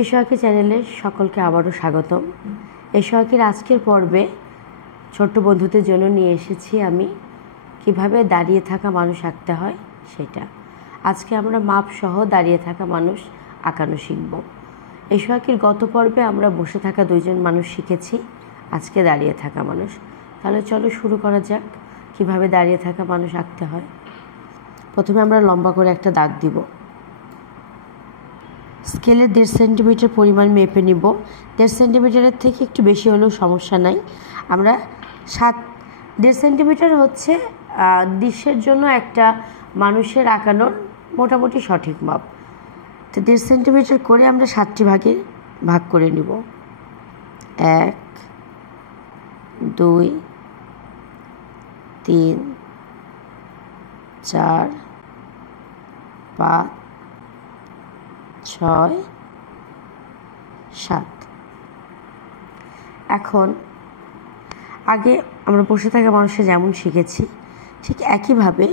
এসো আঁকি চ্যানেলে সকলকে আবারও স্বাগতম। এসো আঁকির আজকের পর্বে ছোট্ট বন্ধুদের জন্য নিয়ে এসেছি আমি কিভাবে দাঁড়িয়ে থাকা মানুষ আঁকতে হয় সেটা। আজকে আমরা মাপ সহ দাঁড়িয়ে থাকা মানুষ আঁকানো শিখব। এসো আঁকির গত পর্বে আমরা বসে থাকা দুইজন মানুষ শিখেছি, আজকে দাঁড়িয়ে থাকা মানুষ। তাহলে চলো শুরু করা যাক কিভাবে দাঁড়িয়ে থাকা মানুষ আঁকতে হয়। প্রথমে আমরা লম্বা করে একটা দাগ দিব। স্কেলে 1.5 সেন্টিমিটার পরিমাণ মেপে নিব। 1.5 সেন্টিমিটারের থেকে একটু বেশি হলেও সমস্যা নাই। আমরা 1.5 সেন্টিমিটার হচ্ছে দৃশ্যের জন্য একটা মানুষের আঁকানোর মোটামুটি সঠিক মাপ। তো 1.5 সেন্টিমিটার করে আমরা 7টি ভাগে ভাগ করে নিব। 1 2 3 4 5 6 7। এখন আগে আমরা বসে থাকা মানুষের যেমন শিখেছি ঠিক একইভাবে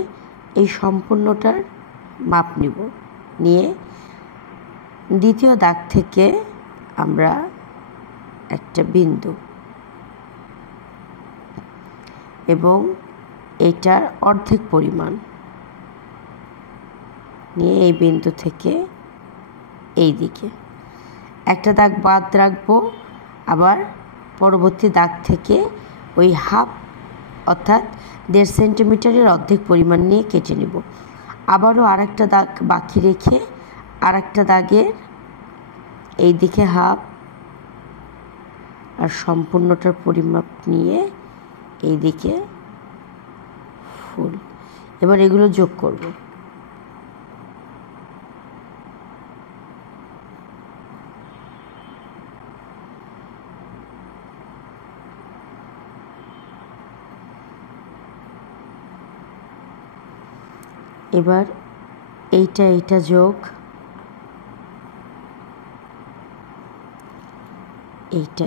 এই সম্পূর্ণটার মাপ নিব। নিয়ে দ্বিতীয় দাগ থেকে আমরা একটা বিন্দু এবং এইটার অর্ধেক পরিমাণ নিয়ে এই বিন্দু থেকে এই দিকে একটা দাগ বাদ রাখবো। আবার পরবর্তী দাগ থেকে ওই হাফ অর্থাৎ 1.5 সেন্টিমিটারের অর্ধেক পরিমাণ নিয়ে কেটে নেব। আবারও আরেকটা দাগ বাকি রেখে আরেকটা দাগের এই দিকে হাফ আর সম্পূর্ণটার পরিমাপ নিয়ে এই দিকে ফুল। এবার এগুলো যোগ করব। এবার এইটা যোগ, এইটা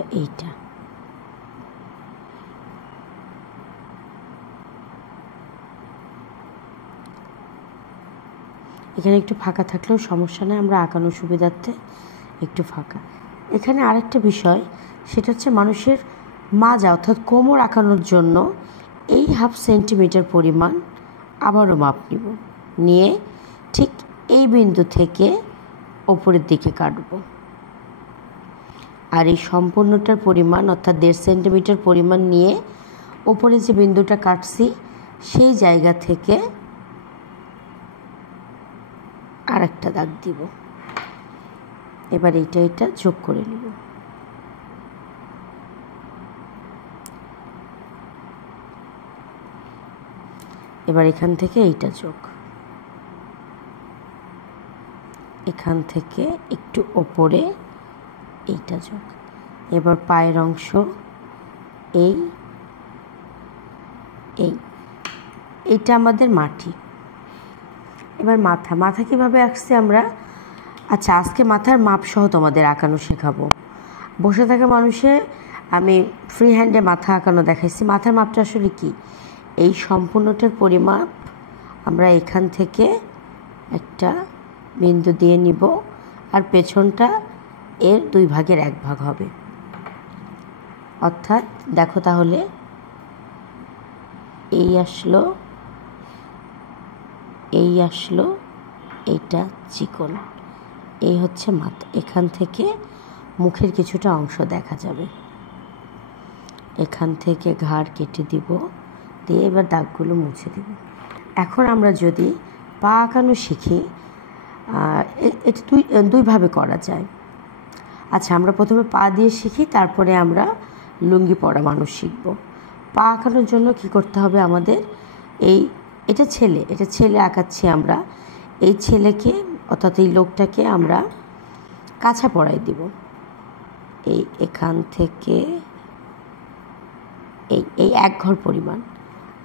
এখানে একটু ফাঁকা থাকলেও সমস্যা নেই, আমরা আঁকানোর সুবিধার্থে একটু ফাঁকা। এখানে আরেকটা বিষয়, সেটা হচ্ছে মানুষের মাজা অর্থাৎ কোমর আঁকানোর জন্য এই 1/2 সেন্টিমিটার পরিমাণ আবারও মাপ নিব। নিয়ে ঠিক এই বিন্দু থেকে ওপরের দিকে কাটব। আর এই সম্পূর্ণটার পরিমাণ অর্থাৎ 1.5 সেন্টিমিটার পরিমাণ নিয়ে ওপরে যে বিন্দুটা কাটছি সেই জায়গা থেকে আরেকটা দাগ দিব। এবার এইটা যোগ করে নিব। এবার এখান থেকে এইটা যোগ, এখান থেকে একটু ওপরে এইটা যোগ। এবার পায়ের অংশ এইটা আমাদের মাটি। এবার মাথা কিভাবে আঁকছি আমরা। আচ্ছা, আজকে মাথার মাপ সহ তোমাদের আঁকানো শেখাবো। বসে থাকা মানুষে আমি ফ্রি হ্যান্ডে মাথা আঁকানো দেখাইছি। মাথার মাপটা আসলে কি, এই সম্পূর্ণটার পরিমাপ আমরা এখান থেকে একটা বিন্দু দিয়ে নিব আর পেছনটা এর 2 ভাগের 1 ভাগ হবে। অর্থাৎ দেখো তাহলে এই আসলো এইটা চিকন, এই হচ্ছে মাথা। এখান থেকে মুখের কিছুটা অংশ দেখা যাবে। এখান থেকে ঘাড় কেটে দিব, দিয়ে এবার দাগগুলো মুছে দিব। এখন আমরা যদি পা আঁকানো শিখি, এটা দুইভাবে করা যায়। আচ্ছা, আমরা প্রথমে পা দিয়ে শিখি, তারপরে আমরা লুঙ্গি পরা মানুষ শিখব। পা আঁকানোর জন্য কি করতে হবে আমাদের, এটা ছেলে আঁকাচ্ছি আমরা। এই ছেলেকে অর্থাৎ এই লোকটাকে আমরা কাছা পরাই দিব। এখান থেকে এই 1 ঘর পরিমাণ,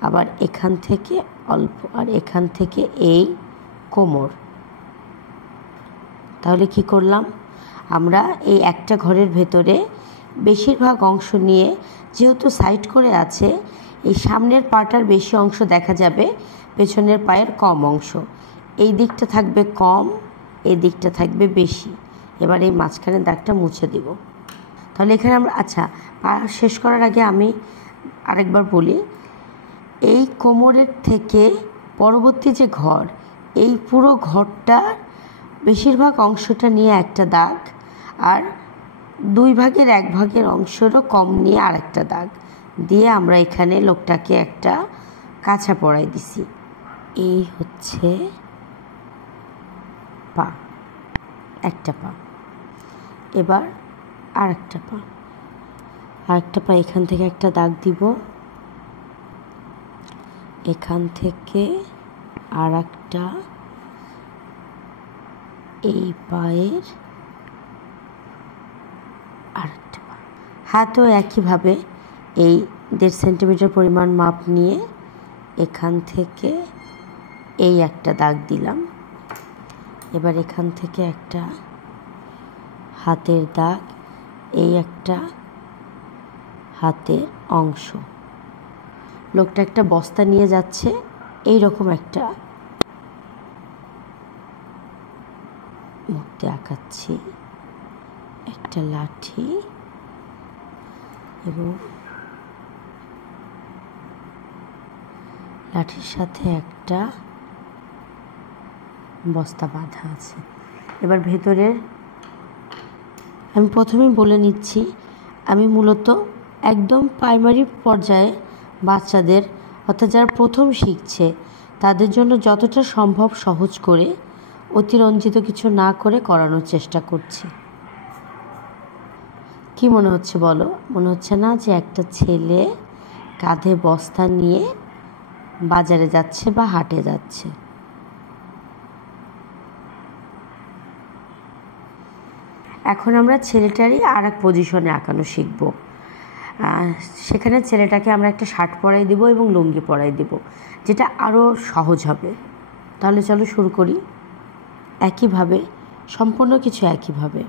আবার এখান থেকে অল্প, আর এখান থেকে এই কোমর। তাহলে কি করলাম আমরা, এই একটা ঘরের ভেতরে বেশিরভাগ অংশ নিয়ে, যেহেতু সাইড করে আছে, এই সামনের পাটার বেশি অংশ দেখা যাবে, পেছনের পায়ের কম অংশ। এই দিকটা থাকবে কম, এই দিকটা থাকবে বেশি। এবার এই মাঝখানের দাগটা মুছে দিব। তাহলে এখানে আমরা আচ্ছা, পা শেষ করার আগে আমি আরেকবার বলি, এই কোমরের থেকে পরবর্তী যে ঘর, এই পুরো ঘরটার বেশিরভাগ অংশটা নিয়ে একটা দাগ, আর 2/1 অংশেরও কম নিয়ে আরেকটা দাগ দিয়ে আমরা এখানে লোকটাকে একটা কাছা পরাই দিছি। এই হচ্ছে পা, একটা পা। এবার আরেকটা পা এখান থেকে একটা দাগ দিব, এখান থেকে আর একটা, এই পায়ের আরেকটা পা। হাতও একইভাবে এই 1.5 সেন্টিমিটার পরিমাণ মাপ নিয়ে এখান থেকে এই একটা দাগ দিলাম। এবার এখান থেকে একটা হাতের দাগ, এই একটা হাতের অংশ। লোকটা একটা বস্তা নিয়ে যাচ্ছে, এই রকম একটা মূর্তি আঁকাচ্ছি, একটা লাঠি এবং লাঠির সাথে একটা বস্তা বাঁধা আছে। এবার ভেতরের, আমি প্রথমেই বলে নিচ্ছি, আমি মূলত একদম প্রাইমারি পর্যায়ে বাচ্চাদের, অর্থাৎ যারা প্রথম শিখছে তাদের জন্য যতটা সম্ভব সহজ করে, অতিরঞ্জিত কিছু না করে করানোর চেষ্টা করছি। কি মনে হচ্ছে বলো? মনে হচ্ছে না যে একটা ছেলে কাঁধে বস্তা নিয়ে বাজারে যাচ্ছে বা হাটে যাচ্ছে? এখন আমরা ছেলেটারই আর এক পজিশনে আঁকানো শিখব। সেখানে ছেলেটাকে আমরা একটা শার্ট পরাই দিব এবং লুঙ্গি পরাই দিব, যেটা আরও সহজ হবে। তাহলে চলো শুরু করি। একইভাবে সম্পূর্ণ কিছু একইভাবে।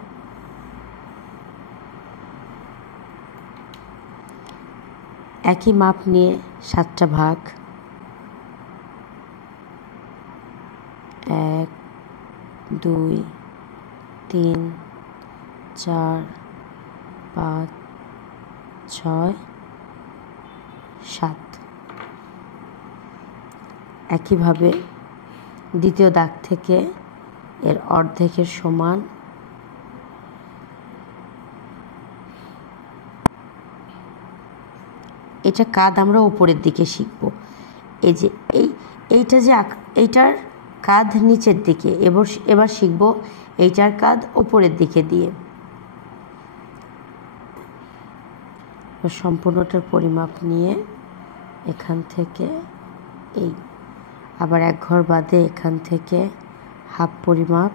একই মাপ নিয়ে 7টা ভাগ, 1 2 3 4 5 6 7। একইভাবে দ্বিতীয় দাগ থেকে এর অর্ধেকের সমান এটা কাঁধ আমরা উপরের দিকে শিখব। এই যে এইটা যে এইটার কাঁধ নিচের দিকে, এবার শিখব এইটার কাঁধ উপরের দিকে দিয়ে। সম্পূর্ণটার পরিমাপ নিয়ে এখান থেকে এই, আবার 1 ঘর বাদে এখান থেকে হাফ পরিমাপ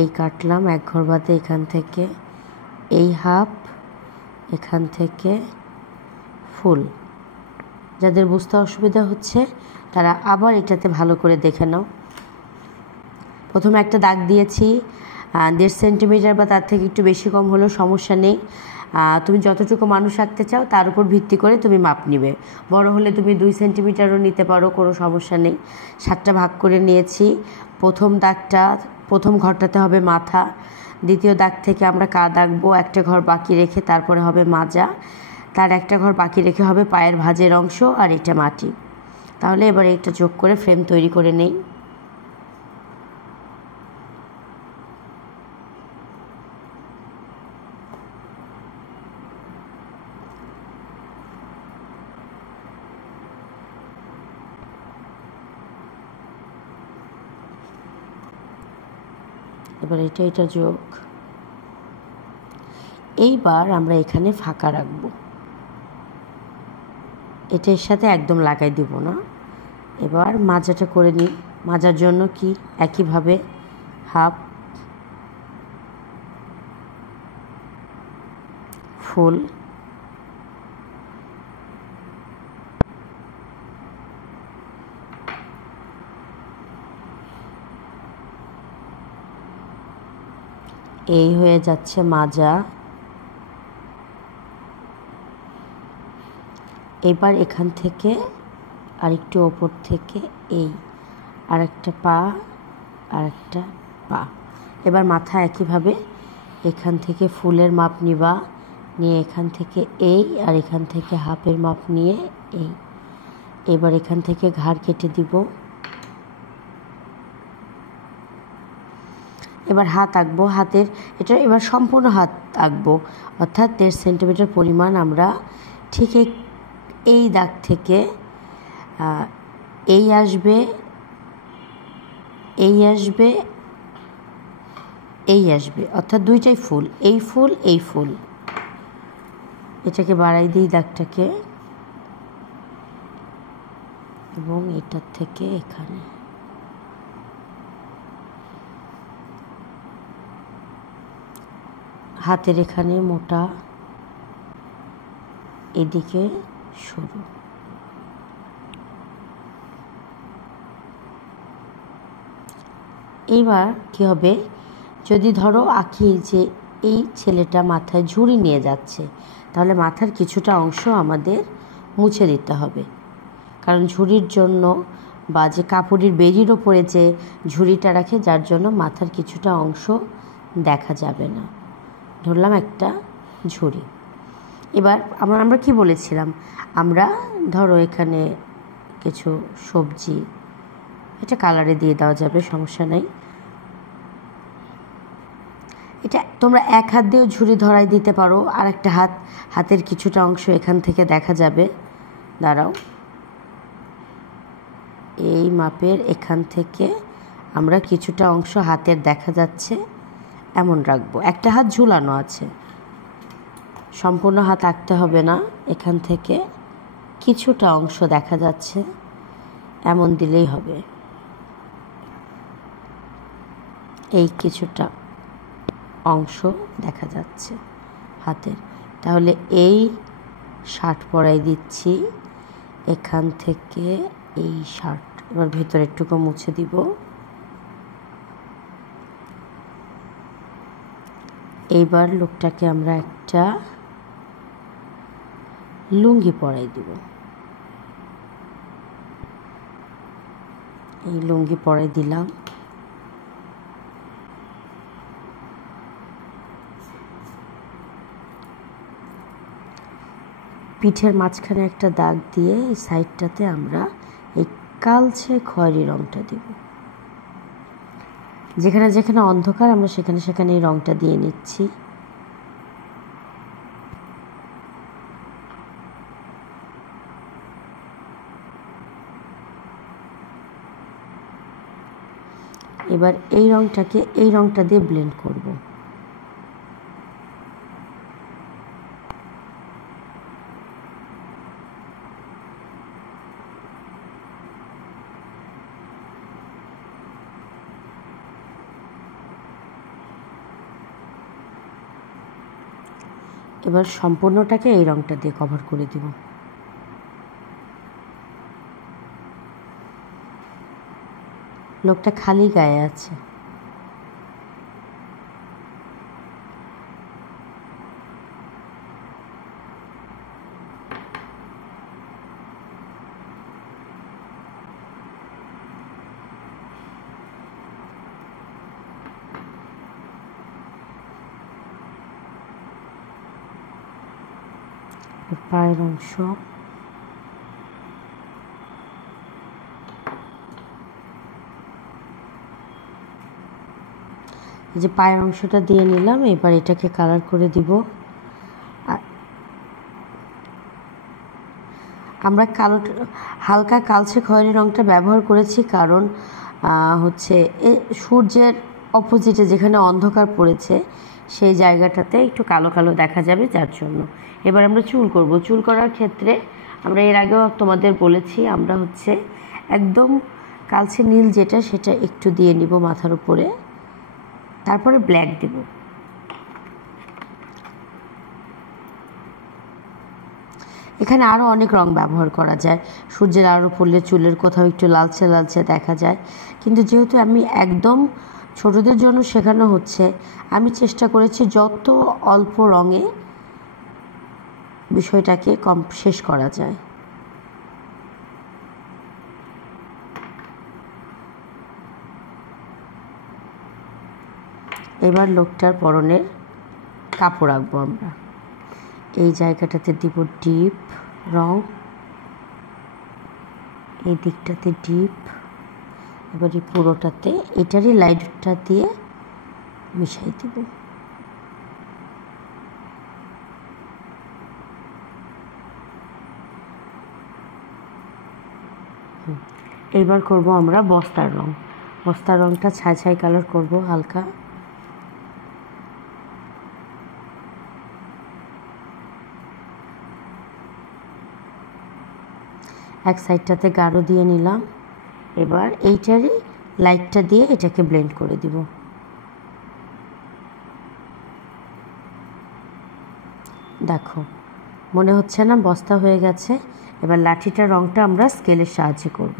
এই কাটলাম, 1 ঘর বাদে এখান থেকে এই হাফ, এখান থেকে ফুল। যাদের বুঝতে অসুবিধা হচ্ছে তারা আবার এটাতে ভালো করে দেখে নাও। প্রথমে একটা দাগ দিয়েছি, 1.5 সেন্টিমিটার বা তার থেকে একটু বেশি কম হলেও সমস্যা নেই। তুমি যতটুকু মানুষ আঁকতে চাও তার উপর ভিত্তি করে তুমি মাপ নিবে। বড় হলে তুমি 2 সেন্টিমিটারও নিতে পারো, কোনো সমস্যা নেই। 7টা ভাগ করে নিয়েছি। প্রথম ঘরটাতে হবে মাথা, দ্বিতীয় দাগ থেকে আমরা কাঁধ আঁকবো, একটা ঘর বাকি রেখে তারপরে হবে মাজা, তার একটা ঘর বাকি রেখে হবে পায়ের ভাঁজের অংশ, আর এটা মাটি। তাহলে এবার এটা যোগ করে ফ্রেম তৈরি করে নেই। এবার এটা যোগ। এইবার আমরা এখানে ফাঁকা রাখবো, এটার সাথে একদম লাগাই দিব না। এবার মাজাটা করে নিই। মাজার জন্য কি একইভাবে হাফ ফুল, এই হয়ে যাচ্ছে মাজা। এবার এখান থেকে আরেকটু ওপর থেকে এই আরেকটা পা, আরেকটা পা, এবার মাথা একইভাবে এখান থেকে ফুলের মাপ নিবা, নিয়ে এখান থেকে এই আর এখান থেকে হাফের মাপ নিয়ে এই। এবার এখান থেকে ঘাড় কেটে দিব। এবার হাত আঁকবো, হাতের এটা এবার সম্পূর্ণ হাত আঁকবো, অর্থাৎ 1.5 সেন্টিমিটার পরিমাণ আমরা ঠিক এই দাগ থেকে এই আসবে, এই আসবে, এই আসবে, অর্থাৎ দুইটাই ফুল, এই ফুল এই ফুল। এটাকে বাড়াই দিই দাগটাকে, এবং এটার থেকে এখানে হাতের এখানে মোটা, এদিকে সরু। এইবার কি হবে, যদি ধরো আঁকি যে এই ছেলেটা মাথায় ঝুড়ি নিয়ে যাচ্ছে, তাহলে মাথার কিছুটা অংশ আমাদের মুছে দিতে হবে, কারণ ঝুড়ির জন্য বা যে কাপড়ের বেরির ওপরে যে ঝুড়িটা রাখে, যার জন্য মাথার কিছুটা অংশ দেখা যাবে না। ধরলাম একটা ঝুড়ি। এবার আমরা কি বলেছিলাম, আমরা ধরো এখানে কিছু সবজি, এটা কালারে দিয়ে দেওয়া যাবে, সমস্যা নেই। এটা তোমরা এক হাত দিয়েও ঝুড়ি ধরাই দিতে পারো, আর একটা হাতের কিছুটা অংশ এখান থেকে দেখা যাবে। দাঁড়াও, এই মাপের এখান থেকে আমরা কিছুটা অংশ হাতের দেখা যাচ্ছে এমন রাখবো। একটা হাত ঝুলানো আছে, সম্পূর্ণ হাত আঁকতে হবে না, এখান থেকে কিছুটা অংশ দেখা যাচ্ছে এমন দিলেই হবে। এই কিছুটা অংশ দেখা যাচ্ছে হাতের, তাহলে এই শার্ট পরাই দিচ্ছি এখান থেকে এই শার্ট। এবার ভেতরের টুকু মুছে দিব। এইবার লোকটাকে আমরা একটা লুঙ্গি পরাই দিব। এই লুঙ্গি পরাই দিলাম। পিঠের মাঝখানে একটা দাগ দিয়ে এই সাইডটাতে আমরা এই কালচে খয়েরি রঙটা দিব। যেখানে যেখানে অন্ধকার আমরা সেখানে সেখানে এই রঙটা দিয়ে নিচ্ছি। এবার এই রঙটাকে এই রঙটা দিয়ে ব্লেন্ড করব। এবার সম্পূর্ণটাকে এই রঙটা দিয়ে কভার করে দিব। লোকটা খালি গায়ে আছে। পায়ের অংশ, এই যে পায়ের অংশটা দিয়ে নিলাম। এবার এটাকে কালার করে দিব। আমরা হালকা কালচে খয়েরি রঙটা ব্যবহার করেছি, কারণ হচ্ছে সূর্যের অপোজিটে যেখানে অন্ধকার পড়েছে সেই জায়গাটাতে একটু কালো কালো দেখা যাবে, যার জন্য। এবার আমরা চুল করব। চুল করার ক্ষেত্রে আমরা এর আগেও তোমাদের বলেছি, আমরা হচ্ছে একদম কালচে নীল যেটা, সেটা একটু দিয়ে নিব মাথার উপরে, তারপরে ব্ল্যাক দেব। এখানে আরও অনেক রং ব্যবহার করা যায়। সূর্যের আলো পড়লে চুলের কোথাও একটু লালচে লালচে দেখা যায়, কিন্তু যেহেতু আমি একদম ছোটদের জন্য শেখানো হচ্ছে, আমি চেষ্টা করেছি যত অল্প রঙে বিষয়টাকে শেষ করা যায়। এবার লোকটার পরনের কাপড় আঁকবো আমরা। এই জায়গাটাতে দিব ডিপ রং, এই দিকটাতে ডিপ, এবার এই পুরোটাতে এটারই লাইটটা দিয়ে মিশাই দেব। এবার করব আমরা বস্তার রং। বস্তার রংটা ছাই ছাই কালার করব হালকা। এক সাইডটাতে গাঢ় দিয়ে নিলাম। এবার এইটারই লাইটটা দিয়ে এটাকে ব্লেন্ড করে দিব। দেখো মনে হচ্ছে না বস্তা হয়ে গেছে। এবার লাঠিটার রংটা আমরা স্কেলের সাহায্যে করব।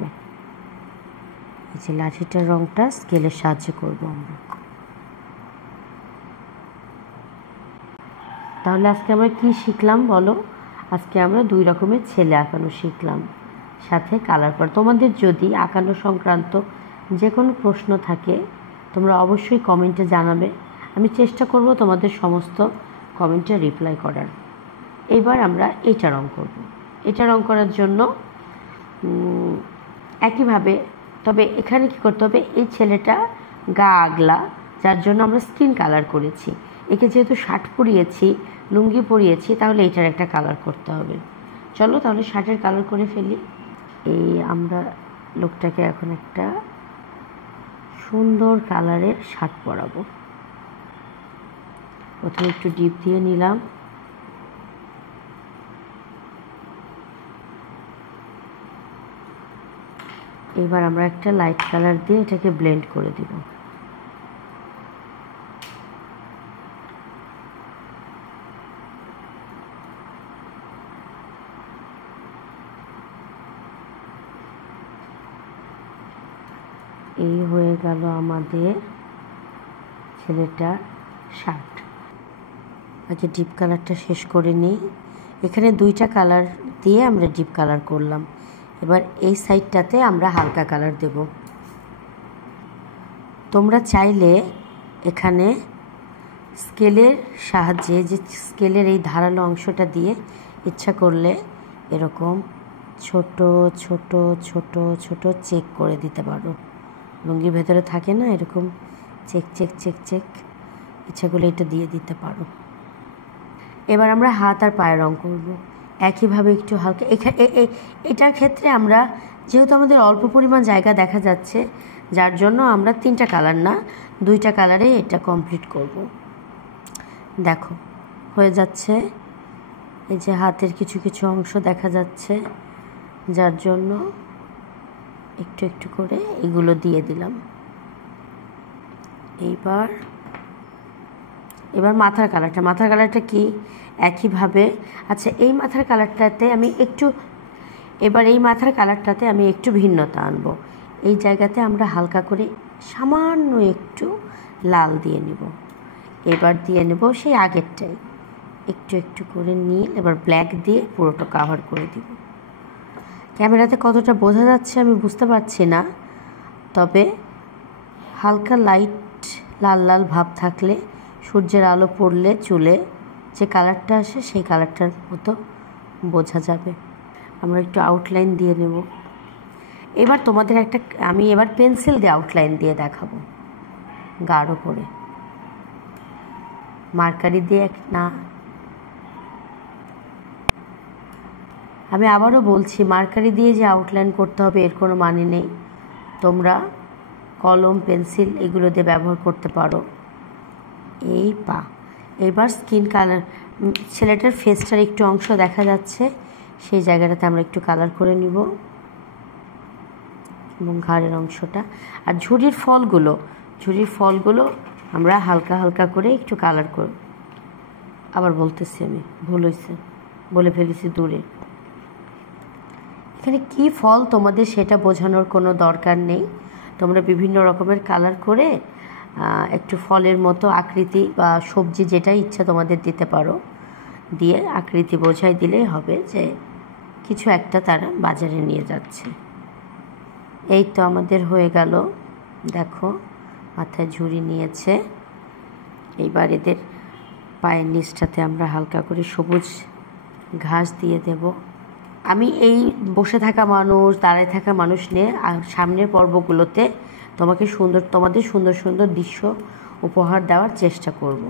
এই যে লাঠিটার রংটা স্কেলের সাহায্যে করব আমরা। তাহলে আজকে আমরা কি শিখলাম বলো? আজকে আমরা 2 রকমের ছেলে আঁকানো শিখলাম, সাথে কালার করা। তোমাদের যদি আঁকানো সংক্রান্ত যে কোনো প্রশ্ন থাকে তোমরা অবশ্যই কমেন্টে জানাবে। আমি চেষ্টা করব তোমাদের সমস্ত কমেন্টে রিপ্লাই করার। এবার আমরা এটা রং করব। এটা রং করার জন্য একইভাবে, তবে এখানে কি করতে হবে, এই ছেলেটা গা আগলা, যার জন্য আমরা স্কিন কালার করেছি। একে যেহেতু শার্ট পরিয়েছি, লুঙ্গি পরিয়েছি, তাহলে এটার একটা কালার করতে হবে। চলো তাহলে শার্টের কালার করে ফেলি। এই আমরা লোকটাকে এখন একটা সুন্দর কালারের শার্ট পরাবো। প্রথমে একটু ডিপ দিয়ে নিলাম। এবার আমরা একটা লাইট কালার দিয়ে এটাকে ব্লেন্ড করে দিব। এই হয়ে গেল আমাদের ছেলেটার শার্ট। আগে ডিপ কালারটা শেষ করে নিই। এখানে 2টা কালার দিয়ে আমরা ডিপ কালার করলাম। এবার এই সাইডটাতে আমরা হালকা কালার দেব। তোমরা চাইলে এখানে স্কেলের সাহায্যে, যে স্কেলের এই ধারালো অংশটা দিয়ে ইচ্ছা করলে এরকম ছোট ছোট ছোট ছোট চেক করে দিতে পারো। লুঙ্গির ভেতরে থাকে না এরকম চেক চেক চেক চেক, ইচ্ছা করলে এটা দিয়ে দিতে পারো। এবার আমরা হাত আর পায়ের রং করব। একইভাবে একটু হালকা। এটার ক্ষেত্রে আমরা যেহেতু আমাদের অল্প পরিমাণ জায়গা দেখা যাচ্ছে, যার জন্য আমরা 3টা কালার না 2টা কালারে এটা কমপ্লিট করব। দেখো হয়ে যাচ্ছে। এই যে হাতের কিছু কিছু অংশ দেখা যাচ্ছে, যার জন্য একটু একটু করে এগুলো দিয়ে দিলাম। এবার মাথার কালারটা কি একইভাবে। আচ্ছা এই মাথার কালারটাতে আমি একটু ভিন্নতা আনবো। এই জায়গাতে আমরা হালকা করে সামান্য একটু লাল দিয়ে নিব। এবার দিয়ে নেব সেই আগেরটাই একটু একটু করে নীল। এবার ব্ল্যাক দিয়ে পুরোটা কাভার করে দিব। ক্যামেরাতে কতটা বোঝা যাচ্ছে আমি বুঝতে পারছি না, তবে হালকা লাইট লাল লাল ভাব থাকলে, সূর্যের আলো পড়লে চুলে যে কালারটা আসে সেই কালারটার মতো বোঝা যাবে। আমরা একটু আউটলাইন দিয়ে নেব। এবার তোমাদের আমি এবার পেন্সিল দিয়ে আউটলাইন দিয়ে দেখাবো গাঢ় করে, মার্কারি দিয়ে না। আমি আবারও বলছি, মার্কারি দিয়ে যে আউটলাইন করতে হবে এর কোনো মানে নেই। তোমরা কলম পেন্সিল এগুলো দিয়ে ব্যবহার করতে পারো। এবার স্কিন কালার, ছেলেটার ফেসটার একটু অংশ দেখা যাচ্ছে, সেই জায়গাটাতে আমরা একটু কালার করে নিব এবং ঘাড়ের অংশটা। আর ঝুড়ির ফলগুলো আমরা হালকা হালকা করে একটু কালার করব। আবার বলতেছি আমি, ভুল হয়েছে, বলে ফেলেছি দূরে। এখানে কি ফল তোমাদের সেটা বোঝানোর কোনো দরকার নেই। তোমরা বিভিন্ন রকমের কালার করে একটু ফলের মতো আকৃতি বা সবজি যেটা ইচ্ছা তোমাদের দিতে পারো, দিয়ে আকৃতি বোঝাই দিলেই হবে যে কিছু একটা তারা বাজারে নিয়ে যাচ্ছে। এই তো আমাদের হয়ে গেল। দেখো মাথায় ঝুড়ি নিয়েছে, এইবার এদের পায়ের নিচটাতে আমরা হালকা করে সবুজ ঘাস দিয়ে দেব। আমি এই বসে থাকা মানুষ, দাঁড়ায় থাকা মানুষ নিয়ে সামনের পর্বগুলোতে তোমাদের সুন্দর সুন্দর দৃশ্য উপহার দেওয়ার চেষ্টা করব।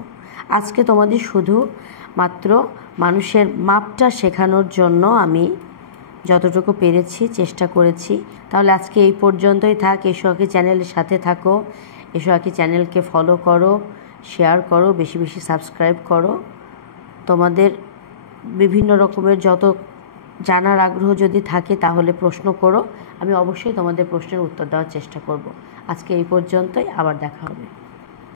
আজকে তোমাদের শুধু মাত্র মানুষের মাপটা শেখানোর জন্য আমি যতটুকু পেরেছি চেষ্টা করেছি। তাহলে আজকে এই পর্যন্তই থাক। এসো আঁকি চ্যানেলের সাথে থাকো, এসো আঁকি চ্যানেলকে ফলো করো, শেয়ার করো, বেশি বেশি সাবস্ক্রাইব করো। তোমাদের বিভিন্ন রকমের যত জানার আগ্রহ যদি থাকে তাহলে প্রশ্ন করো, আমি অবশ্যই তোমাদের প্রশ্নের উত্তর দেওয়ার চেষ্টা করব। আজকে এই পর্যন্তই, আবার দেখা হবে।